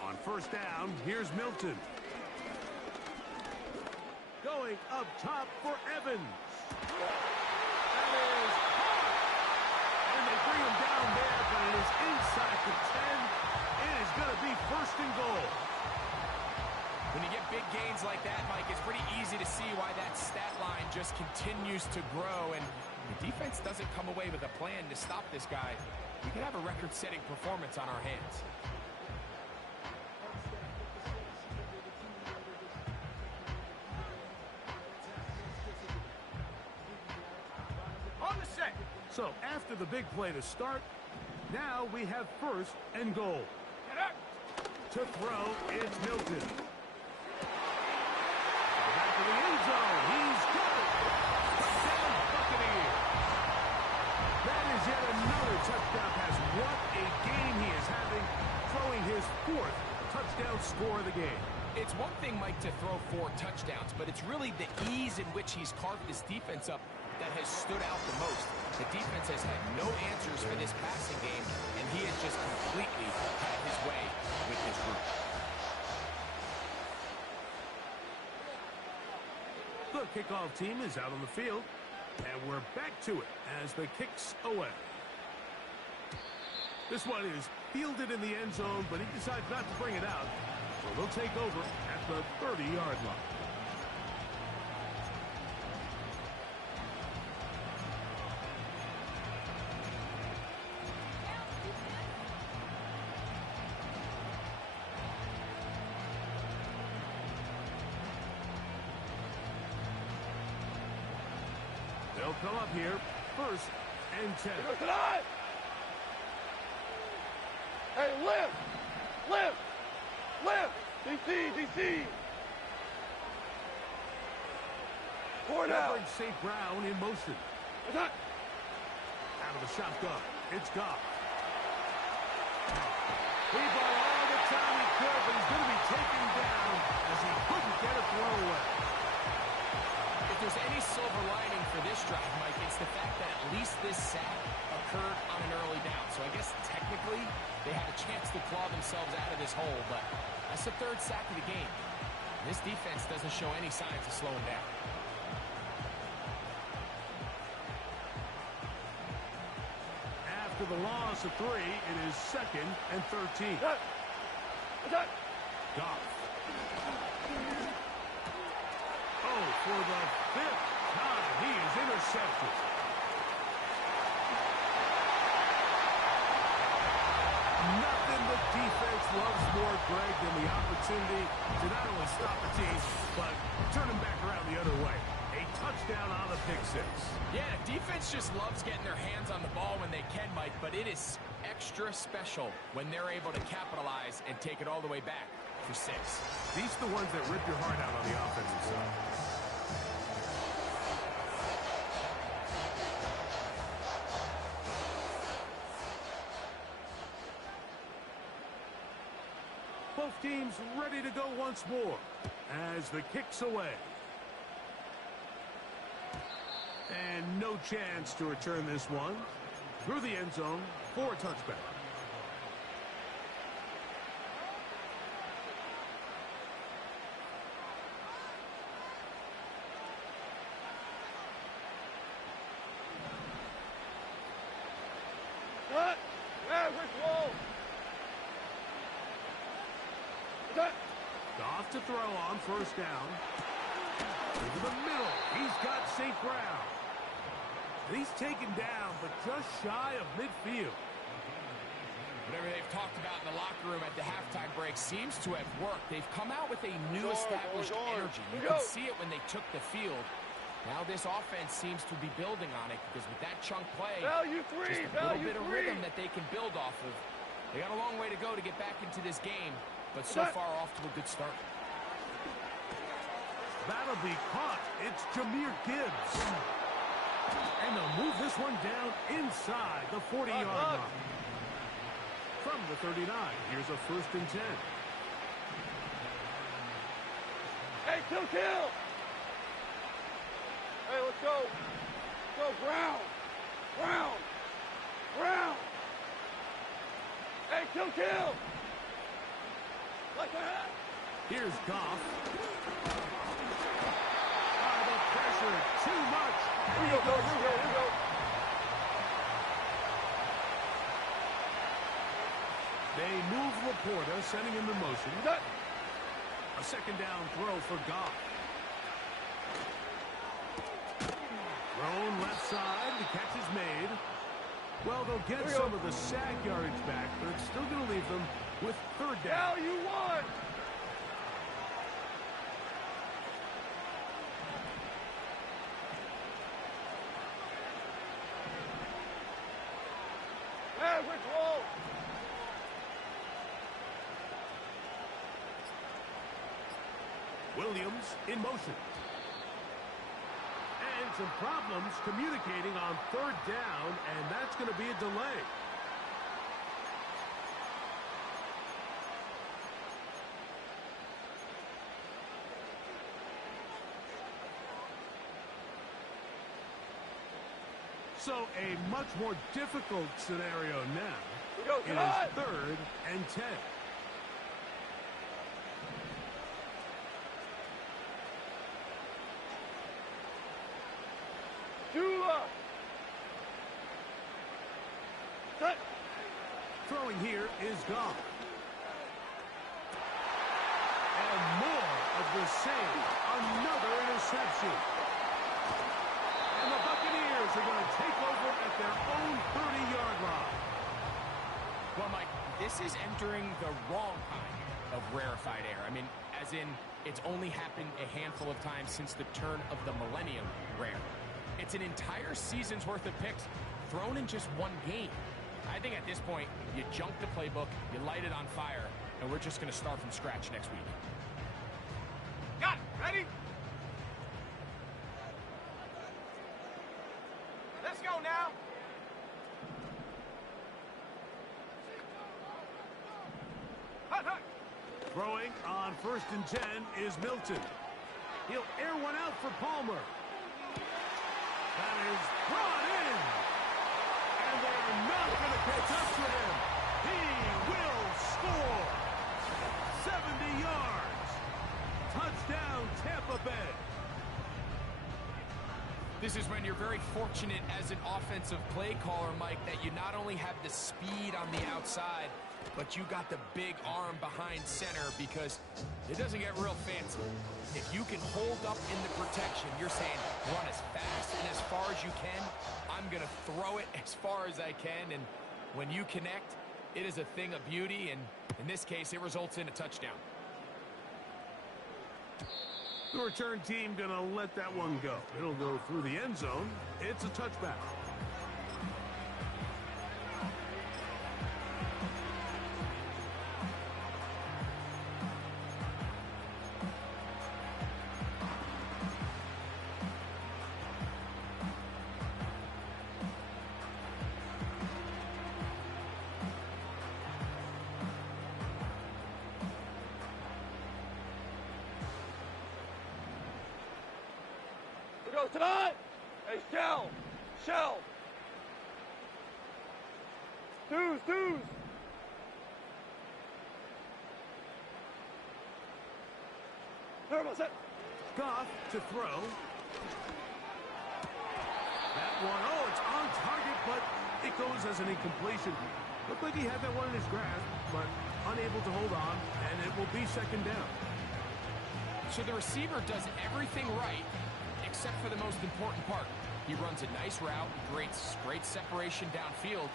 On first down, here's Milton. Going up top for Evans. That is caught. And they bring him down there, but it is inside the 10. It is going to be first and goal. When you get big gains like that, Mike, it's pretty easy to see why that stat line just continues to grow. And the defense doesn't come away with a plan to stop this guy. We could have a record-setting performance on our hands. On the set. So after the big play to start, now we have first and goal. Get up. To throw, it's Milton. Back to the end zone. He's got it. Touchdown, Buccaneers. That is yet another touchdown pass. What a game he is having, throwing his 4th touchdown score of the game. It's It's one thing, Mike, to throw 4 touchdowns, but it's really the ease in which he's carved this defense up that has stood out the most. The defense has had no answers for this passing game, and he has just completely had his way with this group. The kickoff team is out on the field, and we're back to it as the kick's away. This one is fielded in the end zone, but he decides not to bring it out. So they'll take over at the 30-yard line. They'll come up here, 1st and 10. Hey, lift! Lift! Lift! DC! DC! Forward out! St. Brown in motion. Attack! Out of the shotgun, it's Goff. He bought all the time he could, but he's going to be taken down as he couldn't get a throw away. If there's any silver lining for this drive, Mike, it's the fact that at least this sack occurred on an early down. So I guess technically they had a chance to claw themselves out of this hole, but that's the 3rd sack of the game. This defense doesn't show any signs of slowing down. After the loss of 3, it is 2nd and 13. Attack! Goff. Oh, for the 5th time, he is intercepted. Nothing the defense loves more, Greg, than the opportunity to not only stop a team, but turn them back around the other way. A touchdown on the pick 6. Yeah, defense just loves getting their hands on the ball when they can, Mike, but it is extra special when they're able to capitalize and take it all the way back for 6. These are the ones that rip your heart out on the offensive side. Both teams ready to go once more as the kick's away. And no chance to return this one. Through the end zone for a touchback. Cut! Average roll! Attack! Goff to throw on 1st down. Over the middle. He's got St. Brown. And he's taken down, but just shy of midfield. Whatever they've talked about in the locker room at the halftime break seems to have worked. They've come out with a new established energy. You can see it when they took the field. Now this offense seems to be building on it because with that chunk play, Value 3! just a little bit of rhythm that they can build off of. They got a long way to go to get back into this game, but so far off to a good start. That'll be caught. It's Jahmyr Gibbs. And they'll move this one down inside the 40-yard line. From the 39, here's a 1st and 10. Hey, kill! Hey, let's go! Go, Brown! Brown! Brown! Hey, kill! Like that! Here's Goff. The pressure, too much. Here we go. They move Laporta, sending him in motion. A 2nd down throw for Goff. Thrown left side, the catch is made. Well, they'll get some of the sack yardage back, but it's still going to leave them with 3rd down. Now you won! Average roll! Williams in motion. And some problems communicating on 3rd down, and that's going to be a delay. So a much more difficult scenario now. It is 3rd and 10. Throwing here is gone. And more of the same. Another interception. And the Buccaneers are going to take over at their own 30-yard line. Well, Mike, this is entering the wrong kind of rarefied air. I mean, as in, it's only happened a handful of times since the turn of the millennium rare. It's an entire season's worth of picks thrown in just one game. I think at this point, you junk the playbook, you light it on fire, and we're just going to start from scratch next week. Got it. Ready? Let's go now. Hut, hut. Throwing on 1st and 10 is Milton. He'll air one out for Palmer. That is brought in. And they're not going to catch up to him. He will score. 70 yards. Touchdown, Tampa Bay. This is when you're very fortunate as an offensive play caller, Mike, that you not only have the speed on the outside, but you got the big arm behind center, because it doesn't get real fancy. If you can hold up in the protection, you're saying run as fast and as far as you can. I'm going to throw it as far as I can, and when you connect, it is a thing of beauty, and in this case, it results in a touchdown. The return team going to let that one go. It'll go through the end zone. It's a touchback. Tonight, a shell. Twos. Turbo set. Goff to throw. That one, it's on target, but it goes as an incompletion. Looked like he had that one in his grasp, but unable to hold on, and it will be 2nd down. So the receiver does everything right, except for the most important part. He runs a nice route, great separation downfield,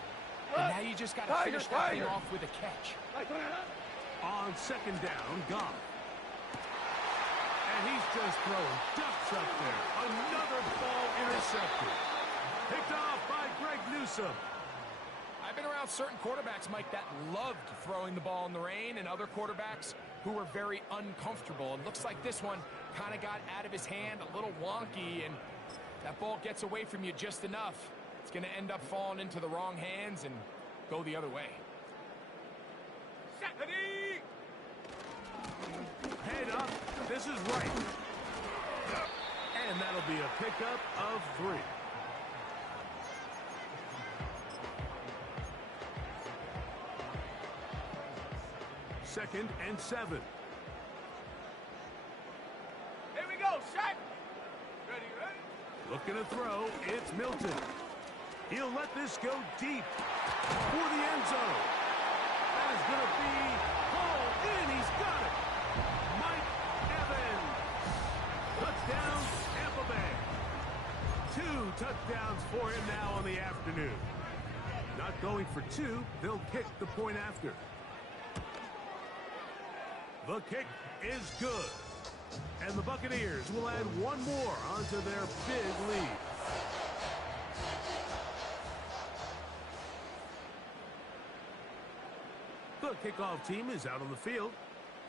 and now you just got to finish that thing off with a catch. On 2nd down, Goff. And he's just throwing ducks up there. Another ball intercepted. Picked off by Greg Newsome. I've been around certain quarterbacks, Mike, that loved throwing the ball in the rain, and other quarterbacks who were very uncomfortable. And looks like this one kind of got out of his hand, a little wonky, and that ball gets away from you just enough. It's going to end up falling into the wrong hands and go the other way. Ready? Head up. This is right. And that'll be a pickup of 3. Second and 7. Here we go, set. Ready. Looking to throw, it's Milton. He'll let this go deep for the end zone. That is going to be hauled in. He's got it. Mike Evans. Touchdown, Tampa Bay. 2 touchdowns for him now on the afternoon. Not going for 2. They'll kick the point after. The kick is good. And the Buccaneers will add one more onto their big lead. The kickoff team is out on the field,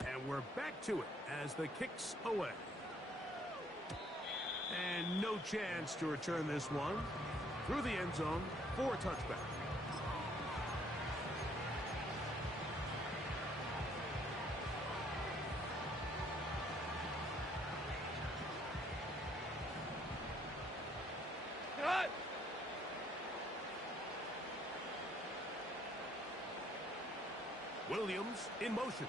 and we're back to it as the kick's away. And no chance to return this one through the end zone for a touchback. Williams in motion.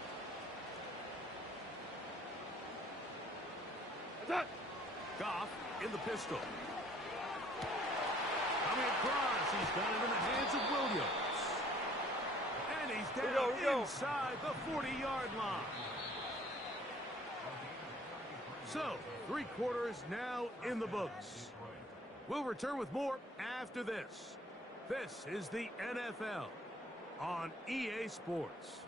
Goff in the pistol. Coming across, he's got it in the hands of Williams. And he's down inside the 40-yard line. So, 3 quarters now in the books. We'll return with more after this. This is the NFL on EA Sports.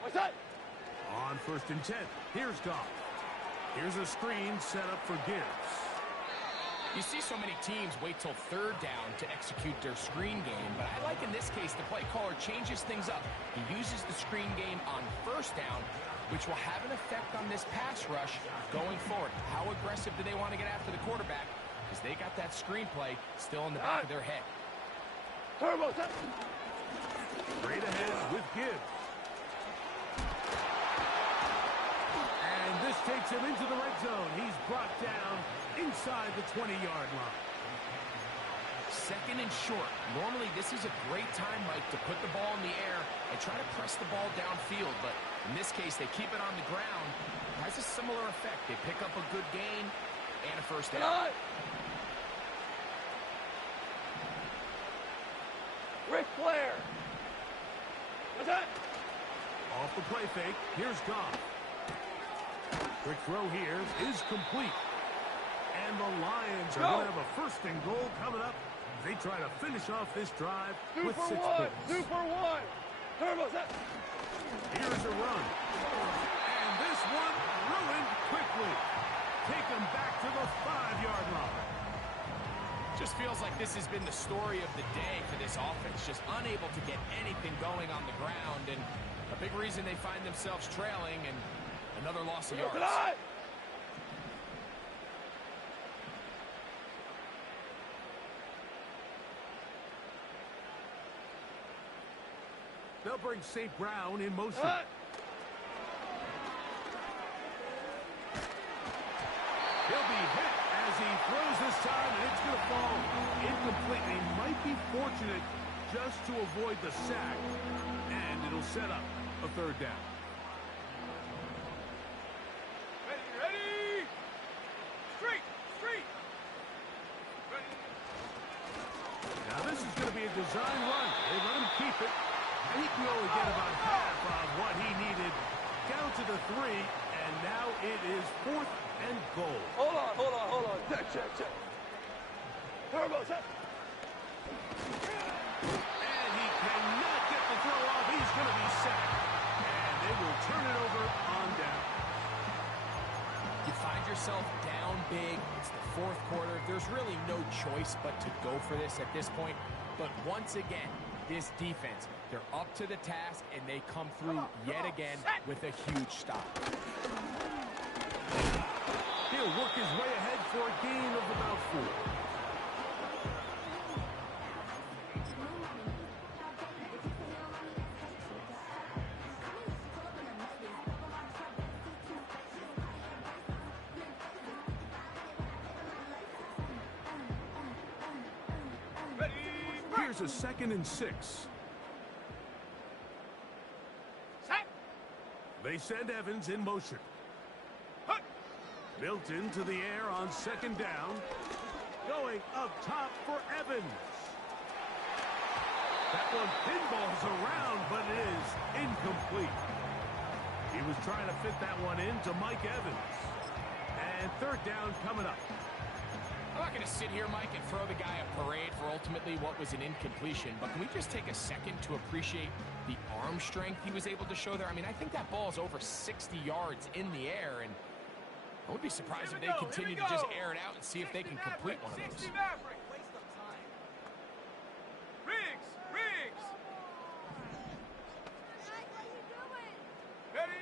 What's that? On 1st and 10, here's Goff. Here's a screen set up for Gibbs. You see so many teams wait till 3rd down to execute their screen game, but I like in this case the play caller changes things up. He uses the screen game on 1st down, which will have an effect on this pass rush going forward. How aggressive do they want to get after the quarterback? Because they got that screen play still in the back of their head. Straight ahead with Gibbs. And this takes him into the red zone. He's brought down inside the 20-yard line. 2nd and short. Normally, this is a great time, Mike, to put the ball in the air and try to press the ball downfield. But in this case, they keep it on the ground. It has a similar effect. They pick up a good gain and a 1st down. Ric Flair. What's that? Off the play fake, here's Goff. Quick throw here is complete. And the Lions are going to have a 1st and goal coming up. They try to finish off this drive with 6 points. 2 for 1. Turbo's that. Here's a run. And this one ruined quickly. Take them back to the 5-yard line. Just feels like this has been the story of the day for this offense. Just unable to get anything going on the ground. And a big reason they find themselves trailing and another loss of yards. They'll bring St. Brown in motion. He'll be hit as he throws this time, and it's going to fall incomplete. They might be fortunate just to avoid the sack, and it'll set up a 3rd down. Ready. Street. Ready. Now this is going to be a design run. They let him keep it, and he can only get about half of what he needed. Down to the 3, and now it is 4th and goal. Hold on. Check. Turbo set. And he cannot get the throw off. He's going to be sacked. And they will turn it over on down. You find yourself down big. It's the 4th quarter. There's really no choice but to go for this at this point. But once again, this defense, they're up to the task, and they come through yet again with a huge stop. He'll work his way ahead for a gain of about 4. Here's a 2nd and 6. They send Evans in motion. Built into the air on 2nd down. Going up top for Evans. That one pinballs around, but it is incomplete. He was trying to fit that one into Mike Evans. And 3rd down coming up. I'm not going to sit here, Mike, and throw the guy a parade for ultimately what was an incompletion, but can we just take a second to appreciate the arm strength he was able to show there? I mean, I think that ball is over 60 yards in the air, and I would be surprised if they continue to just air it out and see if they can complete one of those. Riggs! Ready?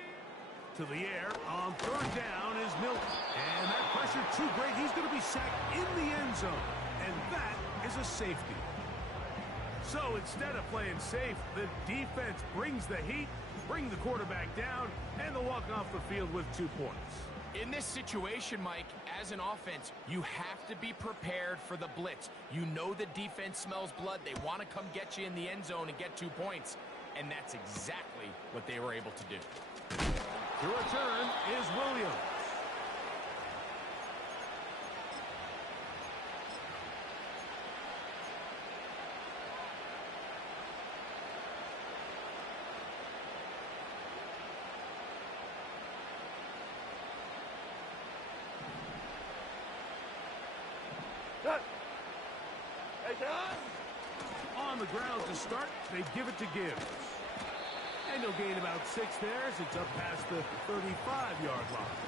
To the air on 3rd down is Milton. And that pressure too great. He's going to be sacked in the end zone. And that is a safety. So instead of playing safe, the defense brings the heat, bring the quarterback down, and they'll walk off the field with 2 points. In this situation, Mike, as an offense, you have to be prepared for the blitz. You know the defense smells blood. They want to come get you in the end zone and get 2 points. And that's exactly what they were able to do. The return is Williams. On the ground to start, they give it to Gibbs. And he'll gain about 6 there as it's up past the 35-yard line.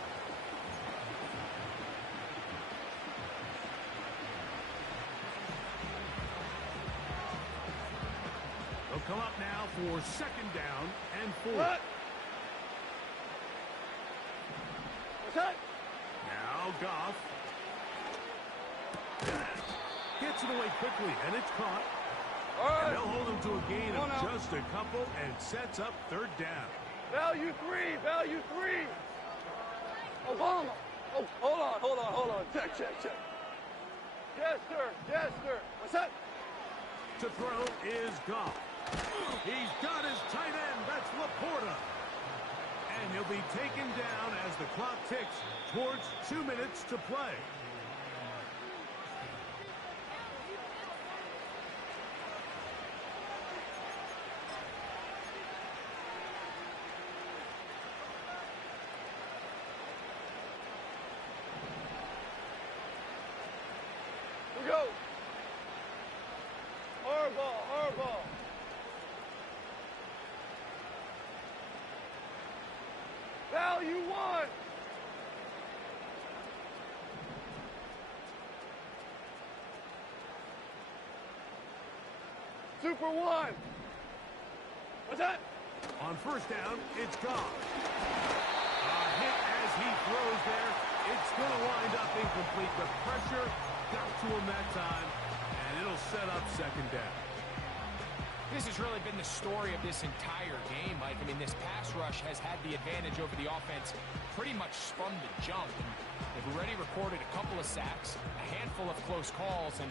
They'll come up now for 2nd down and 4. What? What's that? Now Goff. Gets it away quickly, and it's caught. All right. And they'll hold him to a gain of Come on now. just a couple and sets up 3rd down. Value 3. Value 3. Oh, hold on. Oh, hold on. Check. Yes, sir. What's that? To throw is Goff. He's got his tight end. That's Laporta. And he'll be taken down as the clock ticks towards 2 minutes to play. We go. Hardball. Value 1. Super 1. What's that? On 1st down, it's Goff. A hit as he throws there. It's going to wind up incomplete. The pressure got to him that time, and it'll set up 2nd down. This has really been the story of this entire game, Mike. I mean, this pass rush has had the advantage over the offense pretty much from the jump. And they've already recorded a couple of sacks, a handful of close calls, and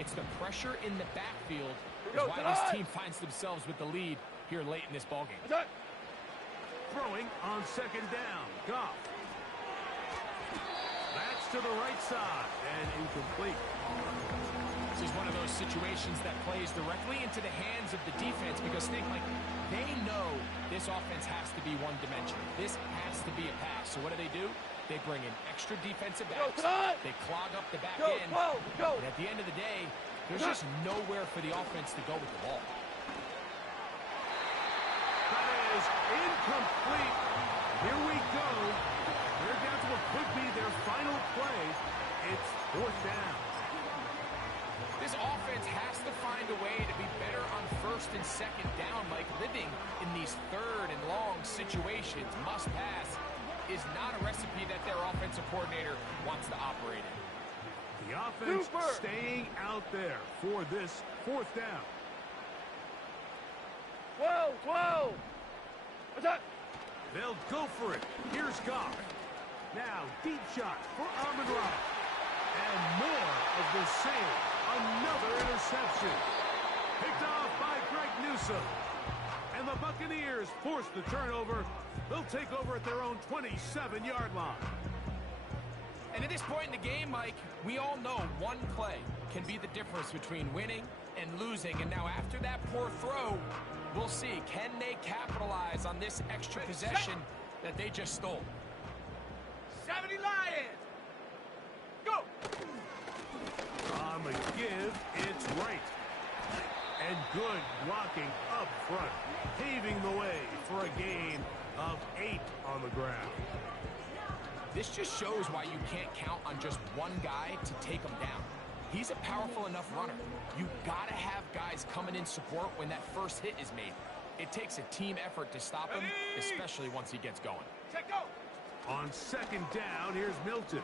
it's the pressure in the backfield is why this team finds themselves with the lead here late in this ballgame. Throwing on 2nd down. Goff. That's to the right side and incomplete. This is one of those situations that plays directly into the hands of the defense because think like they know this offense has to be one-dimensional. This has to be a pass. So what do? They bring in extra defensive backs. They clog up the back end. And at the end of the day, there's just nowhere for the offense to go with the ball. That is incomplete. Here we go. They're down to what could be their final play. It's 4th down. This offense has to find a way to be better on 1st and 2nd down, Mike. Living in these 3rd and long situations, must pass, is not a recipe that their offensive coordinator wants to operate in. The offense staying out there for this 4th down. 12. What's that? They'll go for it. Here's Goff. Now, deep shot for Amon-Ra. And more of the same. Another interception. Picked off by Greg Newsome. And the Buccaneers force the turnover. They'll take over at their own 27-yard line. And at this point in the game, Mike, we all know one play can be the difference between winning and losing. And now after that poor throw, we'll see, can they capitalize on this extra possession that they just stole? 70 Lions. Go. On the give, it's right. And good blocking up front, paving the way for a gain of 8 on the ground. This just shows why you can't count on just one guy to take him down. He's a powerful enough runner. You gotta have guys coming in support when that first hit is made. It takes a team effort to stop him, especially once he gets going. Check go. On 2nd down, here's Milton.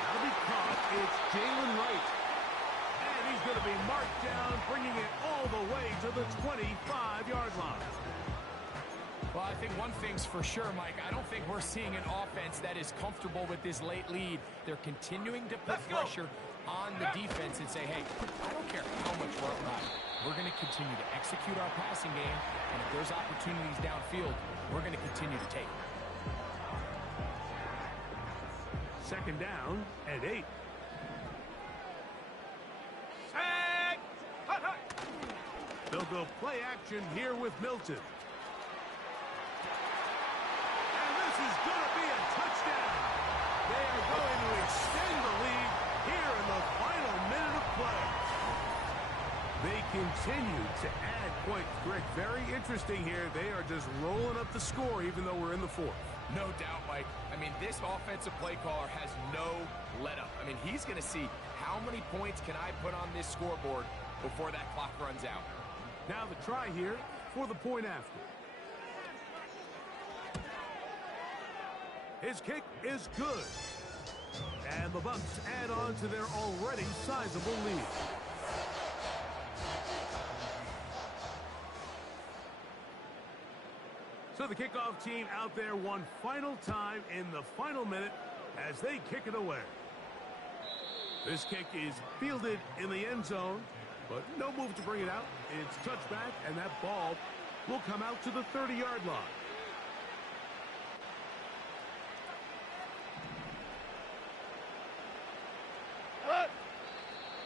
That'll be caught. It's Jalen Wright. And He's going to be marked down, bringing it all the way to the 25-yard line. Well, I think one thing's for sure, Mike. I don't think we're seeing an offense that is comfortable with this late lead. They're continuing to put pressure on the defense and say, hey, I don't care how much we're up by. We're going to continue to execute our passing game, and if there's opportunities downfield, we're going to continue to take them. Second down and 8. They'll go play action here with Milton. And this is going to be a touchdown. They are going to extend the lead here in the final minute of play. They continue to add points. Greg, very interesting here. They are just rolling up the score even though we're in the fourth. No doubt, Mike. I mean, this offensive play caller has no let-up. I mean, he's going to see how many points can I put on this scoreboard before that clock runs out. Now the try here for the point after. His kick is good. And the Bucs add on to their already sizable lead. So the kickoff team out there one final time in the final minute as they kick it away. This kick is fielded in the end zone, but no move to bring it out. It's touchback, and that ball will come out to the 30-yard line.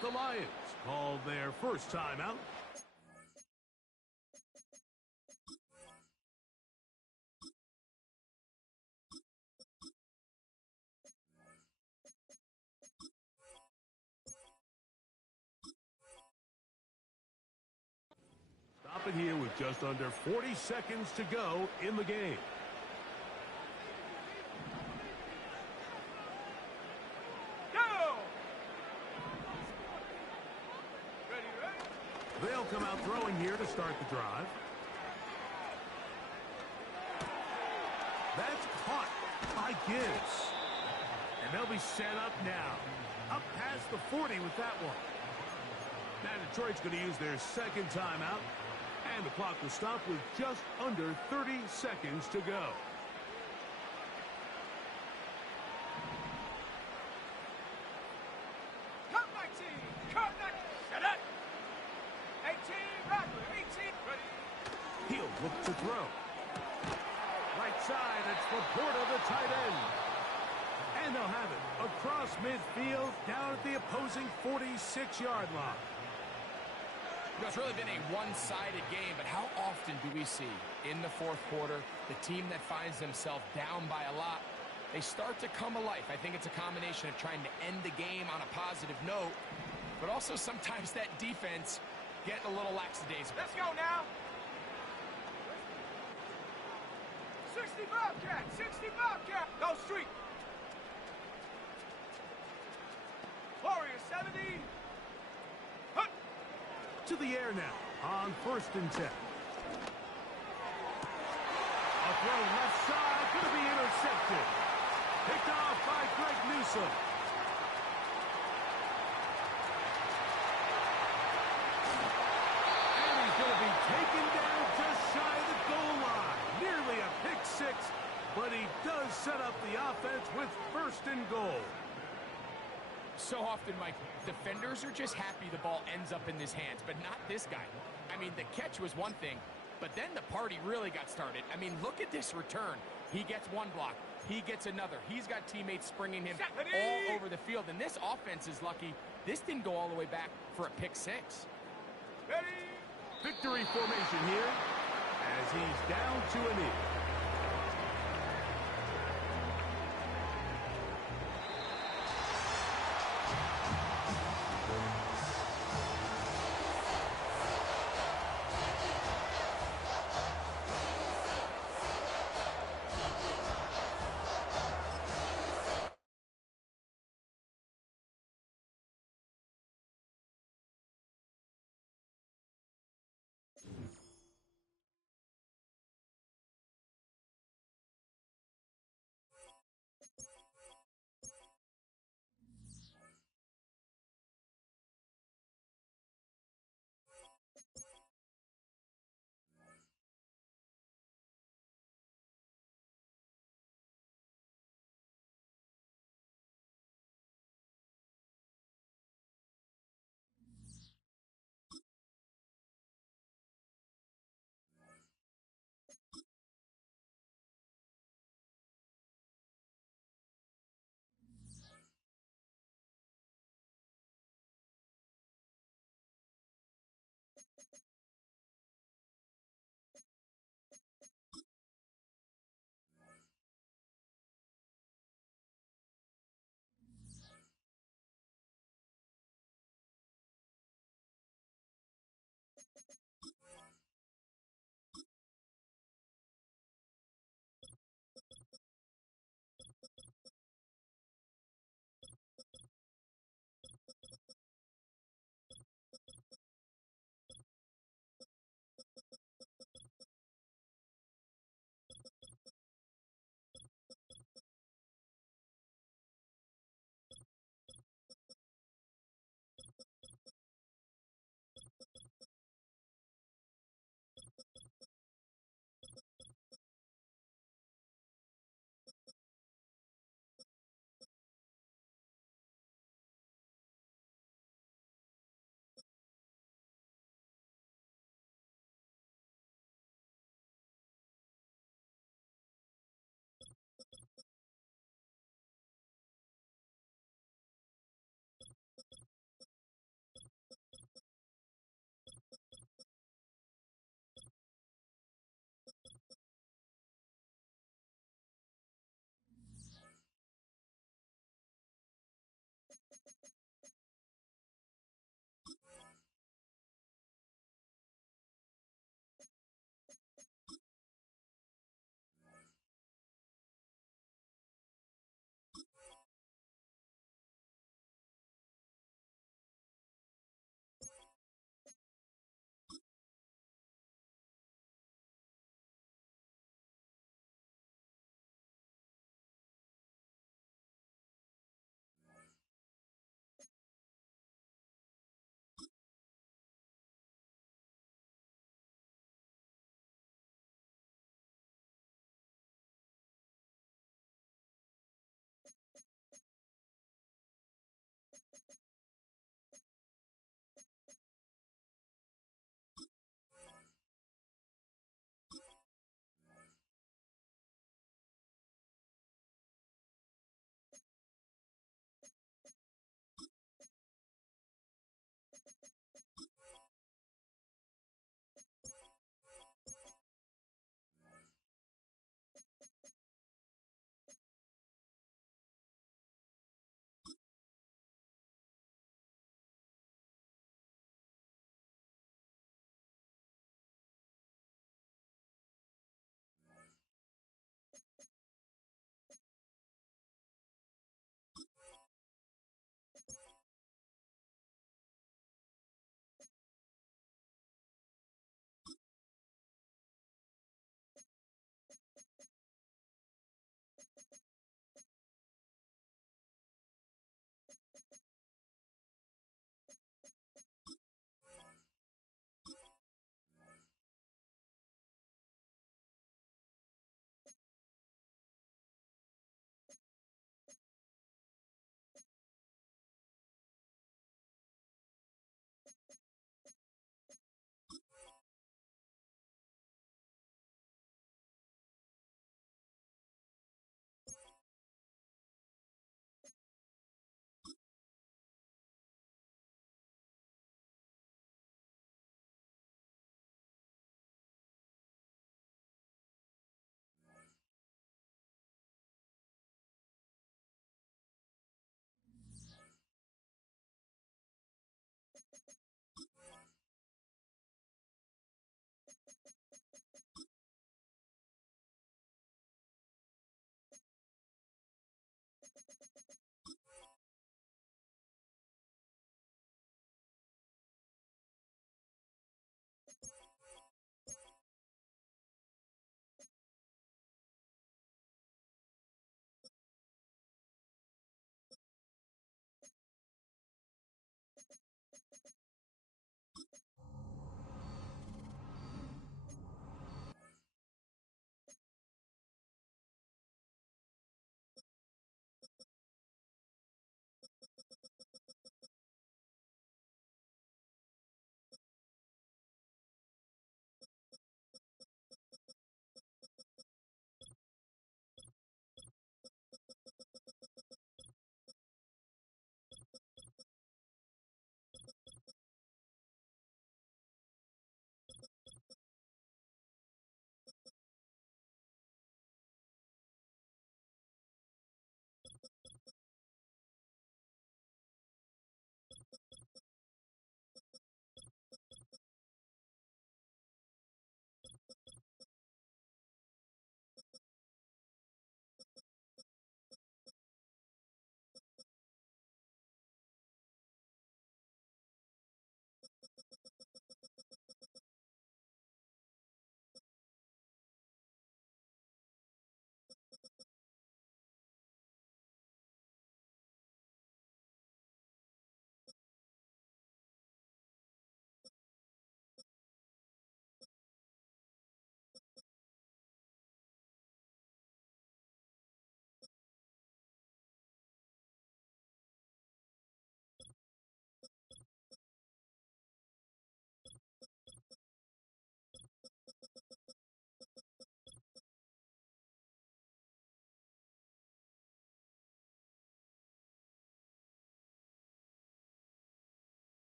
The Lions called their first timeout. Stop it here with just under 40 seconds to go in the game. They'll come out throwing here to start the drive. That's caught by Gibbs. And they'll be set up now. Up past the 40 with that one. Now Detroit's going to use their second timeout. And the clock will stop with just under 30 seconds to go. He'll look to throw. Right side, it's Laporta, the tight end. And they'll have it across midfield down at the opposing 46-yard line. It's really been a one-sided game, but how often do we see in the fourth quarter the team that finds themselves down by a lot, they start to come alive. I think it's a combination of trying to end the game on a positive note, but also sometimes that defense getting a little lackadaisical. Let's go now. 60 Bobcat, 60 Bobcat. Go street. Warrior 70. Hut. To the air now on 1st and 10. A throw left side, going to be intercepted. Picked off by Greg Newsome. And he's going to be taken down just shy of the goal line. Nearly a pick six, but he does set up the offense with 1st and goal. So often, Mike, defenders are just happy the ball ends up in his hands, but not this guy. I mean, the catch was one thing, but then the party really got started. I mean, look at this return. He gets one block. He gets another. He's got teammates springing him all over the field, and this offense is lucky. This didn't go all the way back for a pick six. Victory formation here as he's down to a knee.